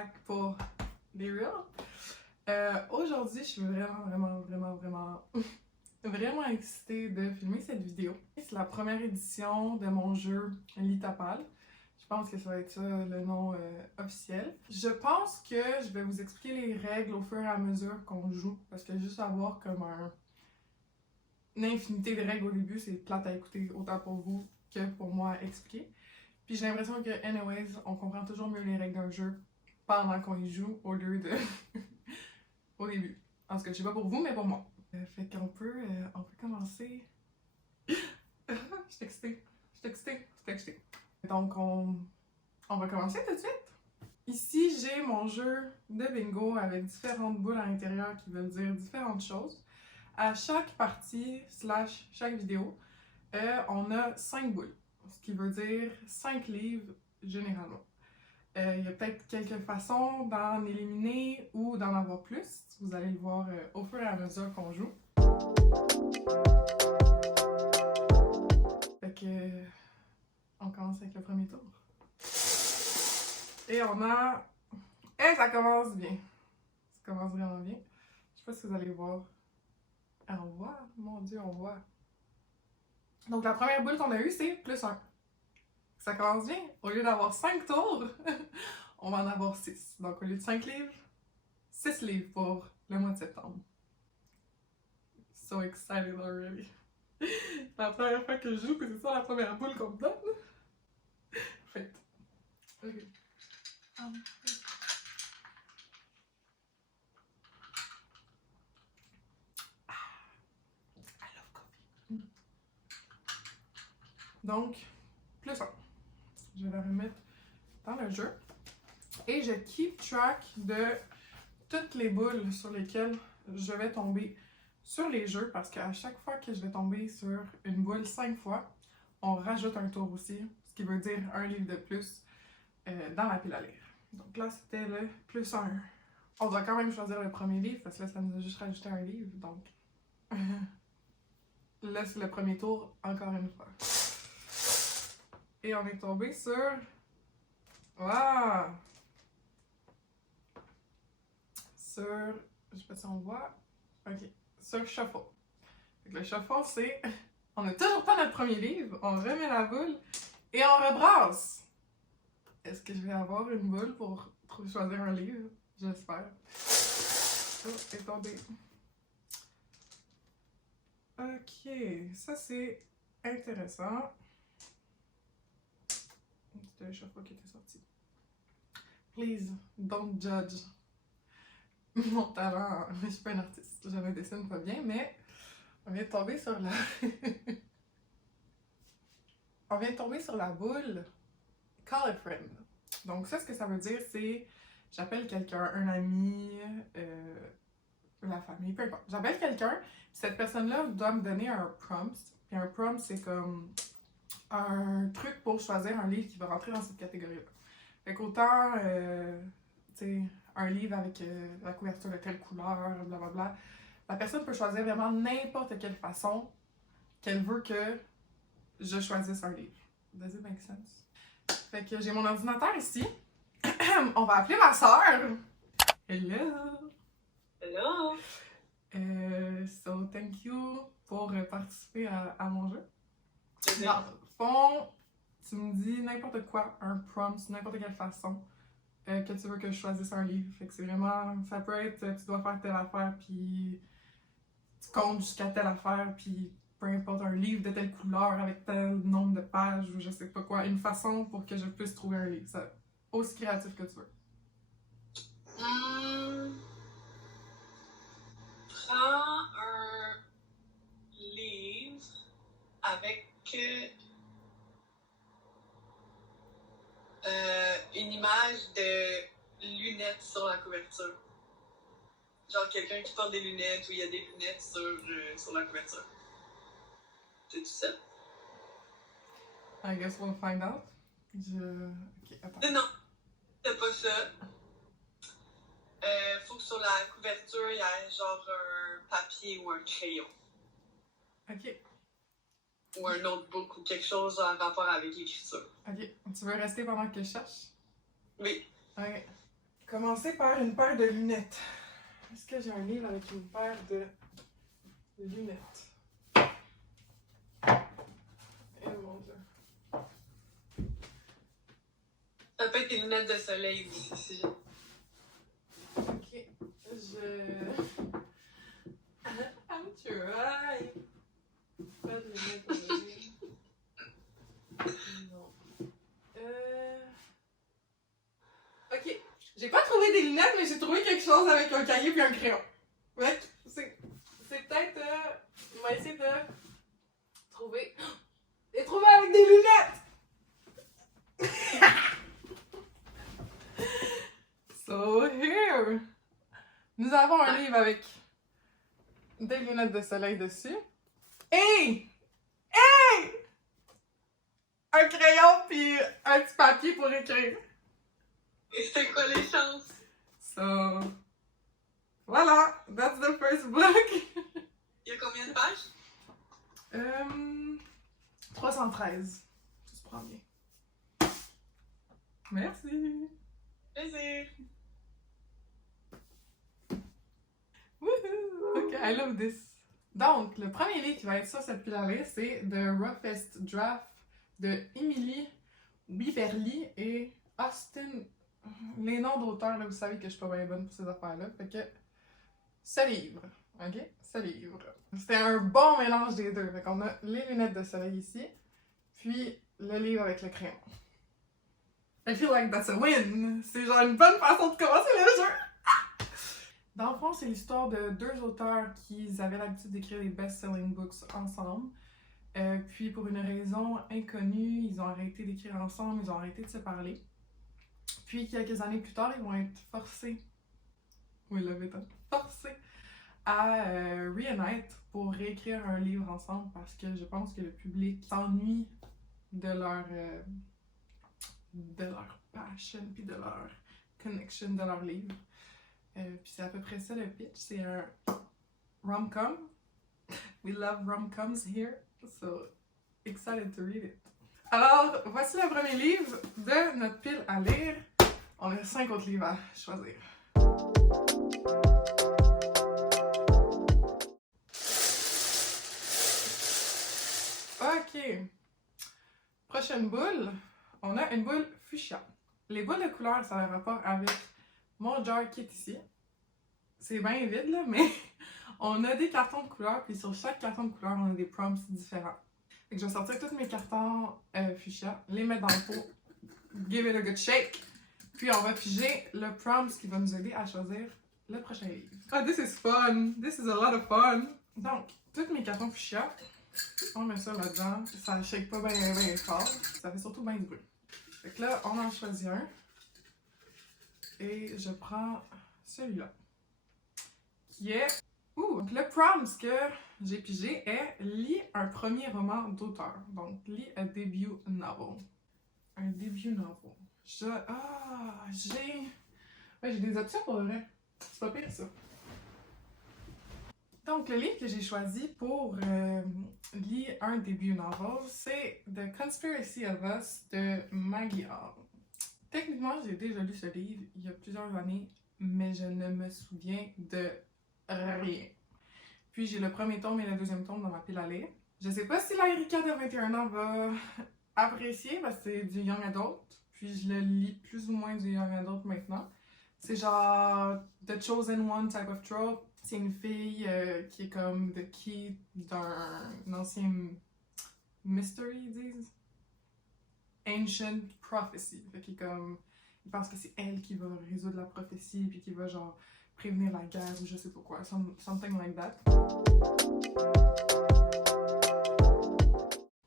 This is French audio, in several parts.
back pour des reels. Aujourd'hui, je suis vraiment excitée de filmer cette vidéo. C'est la première édition de mon jeu Litapal. Je pense que ça va être ça le nom officiel. Je pense que je vais vous expliquer les règles au fur et à mesure qu'on joue, parce que juste avoir comme une infinité de règles au début, c'est plate à écouter autant pour vous que pour moi à expliquer. Puis j'ai l'impression que, anyways, on comprend toujours mieux les règles d'un jeu pendant qu'on y joue au lieu de au début. En tout cas, je sais pas pour vous, mais pour moi. Fait qu'on peut commencer. Je suis excitée. Donc, on va commencer tout de suite. Ici, j'ai mon jeu de bingo avec différentes boules à l'intérieur qui veulent dire différentes choses. À chaque partie / chaque vidéo, on a 5 boules, ce qui veut dire 5 livres généralement. Il y a peut-être quelques façons d'en éliminer ou d'en avoir plus. Vous allez le voir au fur et à mesure qu'on joue. Fait que on commence avec le premier tour. Et on a... Et ça commence bien. Ça commence vraiment bien. Je sais pas si vous allez voir. Ah, on voit? Mon Dieu, on voit. Donc la première boule qu'on a eue, c'est +1. Ça commence bien. Au lieu d'avoir 5 tours, on va en avoir 6. Donc au lieu de 5 livres, 6 livres pour le mois de septembre. So excited already. La première fois que je joue, c'est ça la première boule qu'on me donne. Fait. Ok. I love coffee. Donc, +1. Je vais la remettre dans le jeu. Et je keep track de toutes les boules sur lesquelles je vais tomber sur les jeux, parce qu'à chaque fois que je vais tomber sur une boule 5 fois, on rajoute un tour aussi, ce qui veut dire un livre de plus dans la pile à lire. Donc là, c'était le +1. On doit quand même choisir le premier livre, parce que là, ça nous a juste rajouté un livre, donc... Là, c'est le premier tour, encore une fois. Et on est tombé sur... Waouh! Sur... Je sais pas si on voit... Ok. Sur Shuffle. Donc, le Shuffle, c'est... On n'a toujours pas notre premier livre, on remet la boule et on rebrasse! Est-ce que je vais avoir une boule pour choisir un livre? J'espère. Oh, c'est tombé. Ok, ça c'est intéressant. C'était le Shuffle qui était sorti. Please, don't judge mon talent. Je suis pas une artiste, je ne dessine pas bien, mais on vient de tomber sur la... on vient de tomber sur la boule Call a friend. Donc ça, ce que ça veut dire, c'est j'appelle quelqu'un, un ami, la famille, peu importe. J'appelle quelqu'un, puis cette personne-là doit me donner un prompt. Puis un prompt, c'est comme un truc pour choisir un livre qui va rentrer dans cette catégorie-là. Fait qu'autant, tu sais, un livre avec la couverture de telle couleur, blablabla, la personne peut choisir vraiment n'importe quelle façon qu'elle veut que je choisisse un livre. Does it make sense? Fait que j'ai mon ordinateur ici. On va appeler ma soeur. Hello! Hello! So, thank you pour participer à mon jeu. C'est Dans le fond, tu me dis n'importe quoi, un prompt, n'importe quelle façon que tu veux que je choisisse un livre. Fait que c'est vraiment, ça peut être, tu dois faire telle affaire, puis tu comptes jusqu'à telle affaire, puis peu importe, un livre de telle couleur avec tel nombre de pages, ou je sais pas quoi, une façon pour que je puisse trouver un livre. C'est aussi créatif que tu veux. Prends un livre avec une image de lunettes sur la couverture. Genre quelqu'un qui porte des lunettes ou il y a des lunettes sur la couverture. C'est tout ça? I guess we'll find out. Ok, attends. Non, c'est pas ça. Faut que sur la couverture, il y ait genre un papier ou un crayon. Ok. Ou un notebook ou quelque chose en rapport avec l'écriture. Ok. Tu veux rester pendant que je cherche? Oui. Ok. commencer par une paire de lunettes. Est-ce que j'ai un livre avec une paire de lunettes? Eh mon Dieu. Ça peut être des lunettes de soleil aussi, si j'ai. Ok, I'm trying. Pas de lunettes de soleil. Non. Ok, j'ai pas trouvé des lunettes, mais j'ai trouvé quelque chose avec un cahier puis un crayon. Fait que c'est peut-être... on va essayer de trouver... Et trouver avec des lunettes! So here! Nous avons un livre avec des lunettes de soleil dessus. Et... un crayon puis un petit papier pour écrire. Et c'était quoi les chances? So... voilà! That's the first book! Il y a combien de pages? 313. Ça se prend bien. Merci! Plaisir! Woohoo! Ok, I love this. Donc, le premier livre qui va être sur cette pile à lire, c'est The Roughest Draft de Emily Weaverly et Austin. Les noms d'auteurs, là, vous savez que je suis pas bien bonne pour ces affaires-là. Fait que, ce livre. Ok? Ce livre. C'était un bon mélange des deux. Fait qu'on a les lunettes de soleil ici, puis le livre avec le crayon. I feel like that's a win! C'est genre une bonne façon de commencer le jeu! Dans le fond, c'est l'histoire de deux auteurs qui avaient l'habitude d'écrire des best-selling books ensemble. Puis pour une raison inconnue, ils ont arrêté d'écrire ensemble, ils ont arrêté de se parler. Puis quelques années plus tard, ils vont être forcés, oui, le béton, forcés à reunite pour réécrire un livre ensemble parce que je pense que le public s'ennuie de leur passion puis de leur connection de leur livre. Puis c'est à peu près ça le pitch, c'est un rom-com. We love rom-coms here, so excited to read it. Alors, voici le premier livre de notre pile à lire. On a 5 autres livres à choisir. Ok. Prochaine boule, on a une boule fuchsia. Les boules de couleur, ça a un rapport avec mon jar qui est ici. C'est bien vide là, mais on a des cartons de couleur, puis sur chaque carton de couleur, on a des prompts différents. Fait que je vais sortir tous mes cartons fuchsia, les mettre dans le pot, give it a good shake, puis on va piger le prompt qui va nous aider à choisir le prochain livre. Ah, this is fun! This is a lot of fun! Donc, tous mes cartons fuchsia, on met ça là-dedans, ça shake pas bien fort, ça fait surtout bien du bruit. Fait que là, on en choisit un, et je prends celui-là, qui est... donc le prompt que j'ai pigé est « Lis un premier roman d'auteur ». Donc, lis a debut novel. Un debut novel. Ouais, j'ai des options pour vrai. C'est pas pire, ça. Donc, le livre que j'ai choisi pour lire un debut novel, c'est The Conspiracy of Us de Maggie Hall. Techniquement, j'ai déjà lu ce livre il y a plusieurs années, mais je ne me souviens de rien. Puis j'ai le premier tome et le deuxième tome dans ma pile à lire. Je sais pas si la Erika de 21 ans va apprécier parce que c'est du young adult. Puis je le lis plus ou moins du young adult maintenant. C'est genre The Chosen One type of trope. C'est une fille qui est comme the key d'un ancien mystery, ils disent. Ancient prophecy. Fait qu'il est comme... il pense que c'est elle qui va résoudre la prophétie puis qui va genre prévenir la guerre ou je sais pas quoi. Something like that.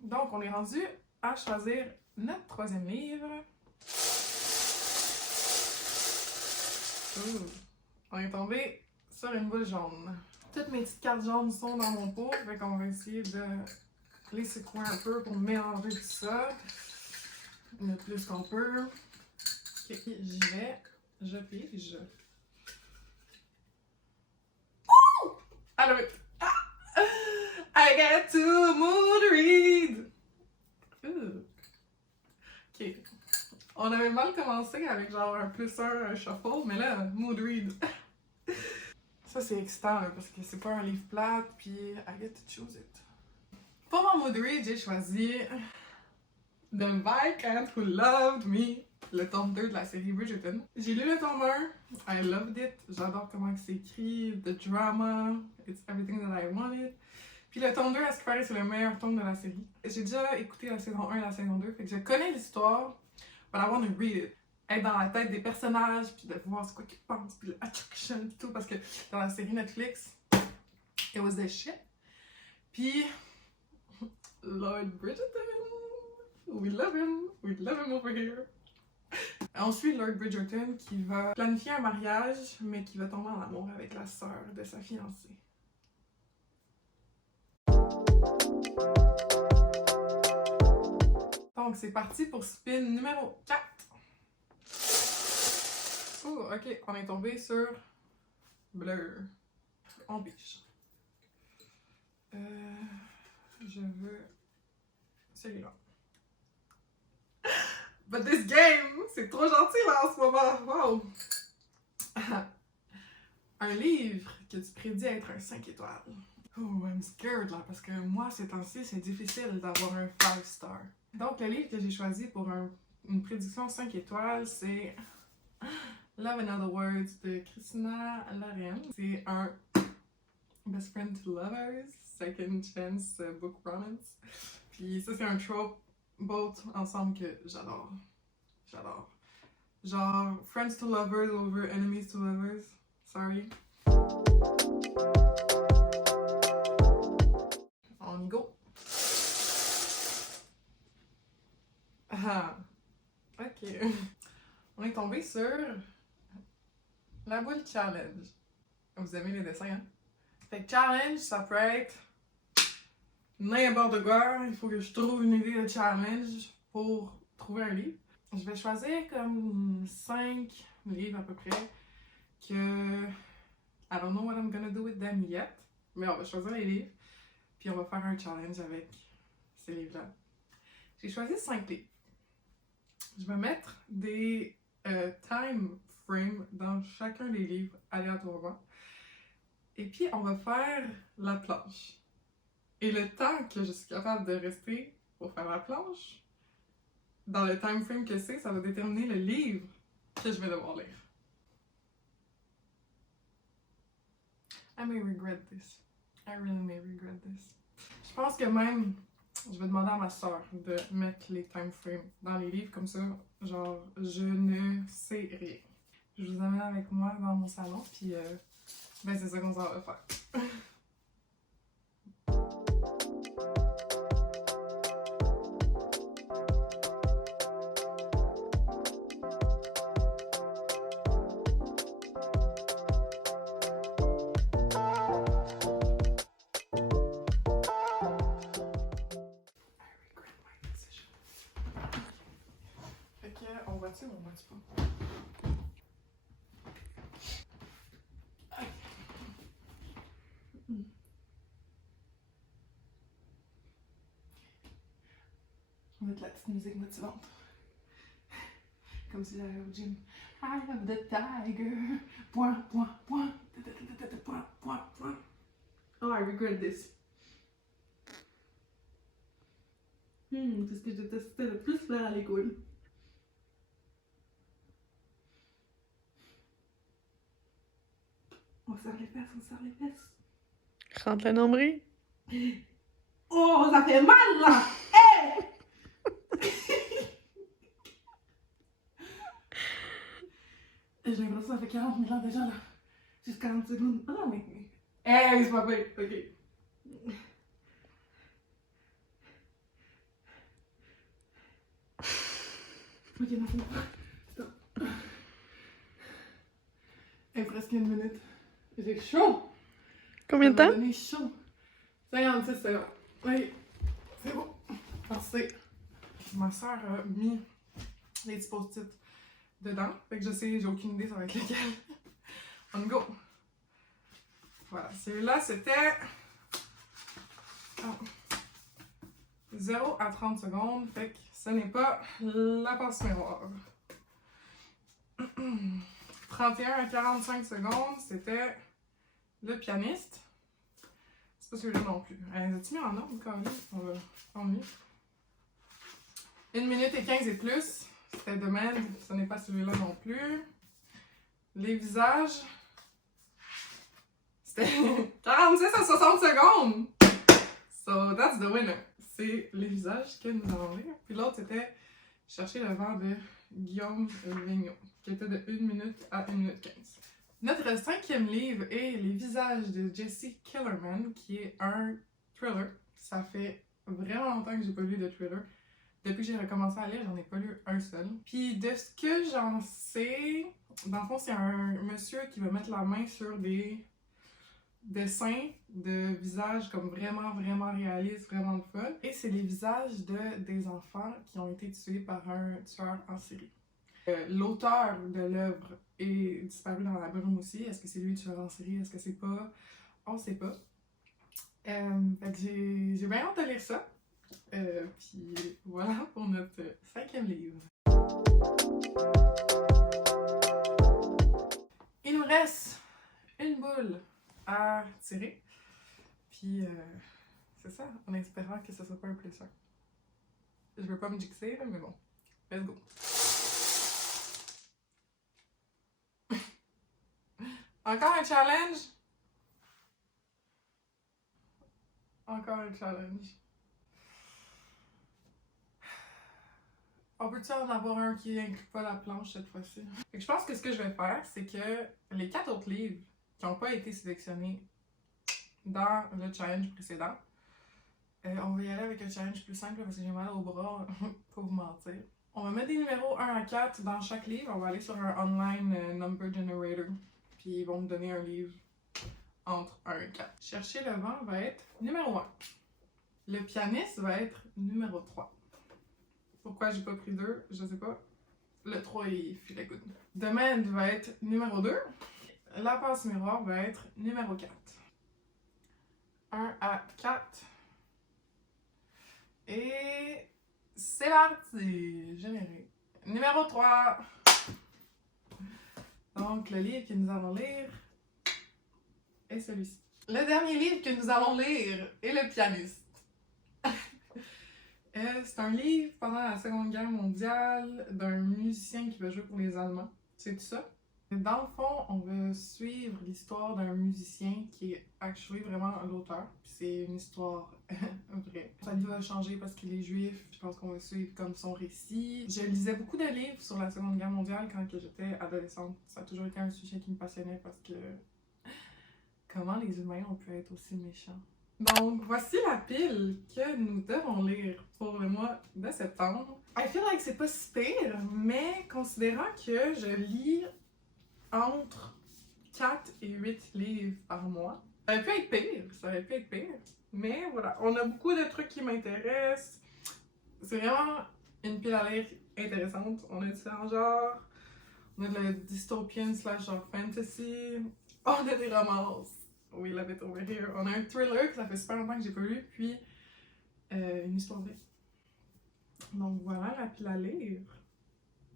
Donc, on est rendu à choisir notre troisième livre. Ouh. On est tombé sur une boule jaune. Toutes mes petites cartes jaunes sont dans mon pot, fait qu'on va essayer de les secouer un peu pour mélanger tout ça. Le plus qu'on peut. Ok, j'y vais. Je pige. I love it. I get to mood read. Ooh. Ok. On avait mal commencé avec genre un +1, un shuffle, mais là, mood read. Ça, c'est excitant, là, parce que c'est pas un livre plate, puis I get to choose it. Pour mon mood read, j'ai choisi The Viscount Who Loved Me, le tome 2 de la série Bridgerton. J'ai lu le tome 1, I loved it, j'adore comment c'est écrit, the drama, it's everything that I wanted. Puis le tome 2, à ce qui paraît, c'est le meilleur tome de la série. J'ai déjà écouté la saison 1 et la saison 2, fait que je connais l'histoire, but I want to read it. Être dans la tête des personnages, puis de voir c'est quoi qu'ils pensent, puis l'attraction, puis tout, parce que dans la série Netflix, it was the shit. Puis, Lord Bridgerton, we love him over here. On suit Lord Bridgerton qui va planifier un mariage, mais qui va tomber en amour avec la sœur de sa fiancée. Donc, c'est parti pour spin numéro 4. Oh, ok, on est tombé sur Blur. On biche. Je veux celui-là. But this game, c'est trop gentil là en ce moment. Wow! Un livre que tu prédis être un 5 étoiles. Oh, I'm scared là, parce que moi, ces temps-ci, c'est difficile d'avoir un 5 star. Donc, le livre que j'ai choisi pour une prédiction 5 étoiles, c'est Love and Other Words de Christina Loren. C'est un Best Friend to Lovers, Second Chance Book Romance. Puis ça, c'est un trope both ensemble que j'adore. J'adore. Genre, Friends to Lovers over Enemies to Lovers. Sorry. On y go. Ah, ok. On est tombé sur la boule challenge. Vous aimez les dessins, hein? Fait que challenge, ça peut être n'importe quoi. Il faut que je trouve une idée de challenge pour trouver un livre. Je vais choisir comme 5 livres à peu près que I don't know what I'm gonna do with them yet. Mais on va choisir les livres. Puis on va faire un challenge avec ces livres-là. J'ai choisi 5 livres. Je vais mettre des time frames dans chacun des livres aléatoirement. Et puis, on va faire la planche. Et le temps que je suis capable de rester pour faire la planche, dans le time frame que c'est, ça va déterminer le livre que je vais devoir lire. I may regret this. I really may regret this. Je pense que même, je vais demander à ma soeur de mettre les time frames dans les livres, comme ça, genre, je ne sais rien. Je vous amène avec moi dans mon salon, puis ben c'est ça qu'on s'en va faire. On voit-tu ou on voit-tu pas? On va mettre la petite musique motivante. Comme si j'allais au gym. I am the tiger. Point, point, point. Point, point, point. Oh, I regret this. C'est ce que je détestais le plus faire à l'école. On serre les fesses, on serre les fesses. Rentre le nombril. Oh, ça fait mal là! Hey! J'ai l'impression que ça fait 40 000 ans déjà là. Juste 40 secondes. Ah non, mais. Hey, c'est pas vrai! Ok. Ok, non, c'est bon. Stop. Et presque 1 minute. J'ai chaud! Combien de temps? Ça m'a donné chaud. 56 secondes. Oui, c'est bon. Parfait. Ma soeur a mis les petits post-it dedans. Fait que je sais, j'ai aucune idée ça va être lequel. On go! Voilà, celui-là c'était 0 à 30 secondes. Fait que ce n'est pas la passe miroir. 31 à 45 secondes, c'était le pianiste. C'est pas celui-là non plus. As-tu mis en ordre, Carly? On va ennuyer. 1 minute et 15 et plus, c'était Demand. Ce n'est pas celui-là non plus. Les visages, c'était 46 à 60 secondes. So, that's the winner. C'est les visages que nous allons lire. Puis l'autre, c'était Chercher le vent de Guillaume Vigneault, qui était de 1 minute à 1 minute 15. Notre 5e livre est Les visages de Jesse Kellerman, qui est un thriller. Ça fait vraiment longtemps que j'ai pas lu de thriller. Depuis que j'ai recommencé à lire, j'en ai pas lu un seul. Puis de ce que j'en sais, dans le fond, c'est un monsieur qui va mettre la main sur des dessins de visages comme vraiment réalistes, vraiment de fun. Et c'est les visages des enfants qui ont été tués par un tueur en série. L'auteur de l'œuvre est disparu dans la brume aussi. Est-ce que c'est lui le tueur en série? Est-ce que c'est pas? On sait pas. Fait que j'ai bien hâte de lire ça. Puis voilà pour notre 5e livre. Il nous reste une boule à tirer. Puis c'est ça, en espérant que ce soit pas un plus 1. Je veux pas me jixer, mais bon. Let's go. Encore un challenge? Encore un challenge. On peut-tu en avoir un qui inclut pas la planche cette fois-ci? Je pense que ce que je vais faire, c'est que les 4 autres livres qui n'ont pas été sélectionnés dans le challenge précédent, on va y aller avec un challenge plus simple parce que j'ai mal au bras, pour vous mentir. On va mettre des numéros 1 à 4 dans chaque livre. On va aller sur un online number generator. Puis ils vont me donner un livre entre 1 et 4. Chercher le vent va être numéro 1. Le pianiste va être numéro 3. Pourquoi j'ai pas pris 2, je sais pas. Le 3 il filait good. Demand va être numéro 2. La passe miroir va être numéro 4. 1 à 4. Et c'est parti! Généré. Numéro 3. Donc, le livre que nous allons lire est celui-ci. Le dernier livre que nous allons lire est Le pianiste. C'est un livre pendant la Seconde Guerre mondiale d'un musicien qui va jouer pour les Allemands. C'est tout ça? Dans le fond, on va suivre l'histoire d'un musicien qui est actually vraiment l'auteur. C'est une histoire vraie. Sa vie va changer parce qu'il est juif. Je pense qu'on va suivre comme son récit. Je lisais beaucoup de livres sur la Seconde Guerre mondiale quand j'étais adolescente. Ça a toujours été un sujet qui me passionnait parce que comment les humains ont pu être aussi méchants. Donc, voici la pile que nous devons lire pour le mois de septembre. I feel like c'est pas si pire, mais considérant que je lis entre 4 et 8 livres par mois, ça aurait pu être pire, mais voilà, on a beaucoup de trucs qui m'intéressent. C'est vraiment une pile à lire intéressante. On a différents genres, on a de la dystopian / genre fantasy, on a des romances. We love it over here. On a un thriller que ça fait super longtemps que j'ai pas lu, puis une histoire vraie. Donc voilà la pile à lire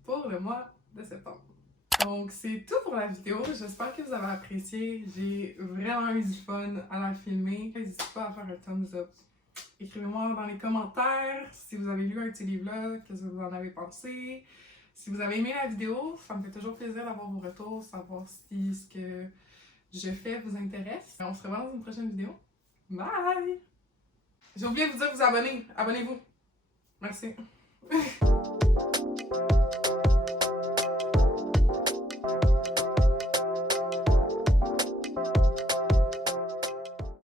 pour le mois de septembre. Donc c'est tout pour la vidéo. J'espère que vous avez apprécié. J'ai vraiment eu du fun à la filmer. N'hésitez pas à faire un thumbs up. Écrivez-moi dans les commentaires si vous avez lu un de ces livres-là, qu'est-ce que vous en avez pensé. Si vous avez aimé la vidéo, ça me fait toujours plaisir d'avoir vos retours, savoir si ce que je fais vous intéresse. On se revoit dans une prochaine vidéo. Bye! J'ai oublié de vous dire de vous abonner. Abonnez-vous. Merci.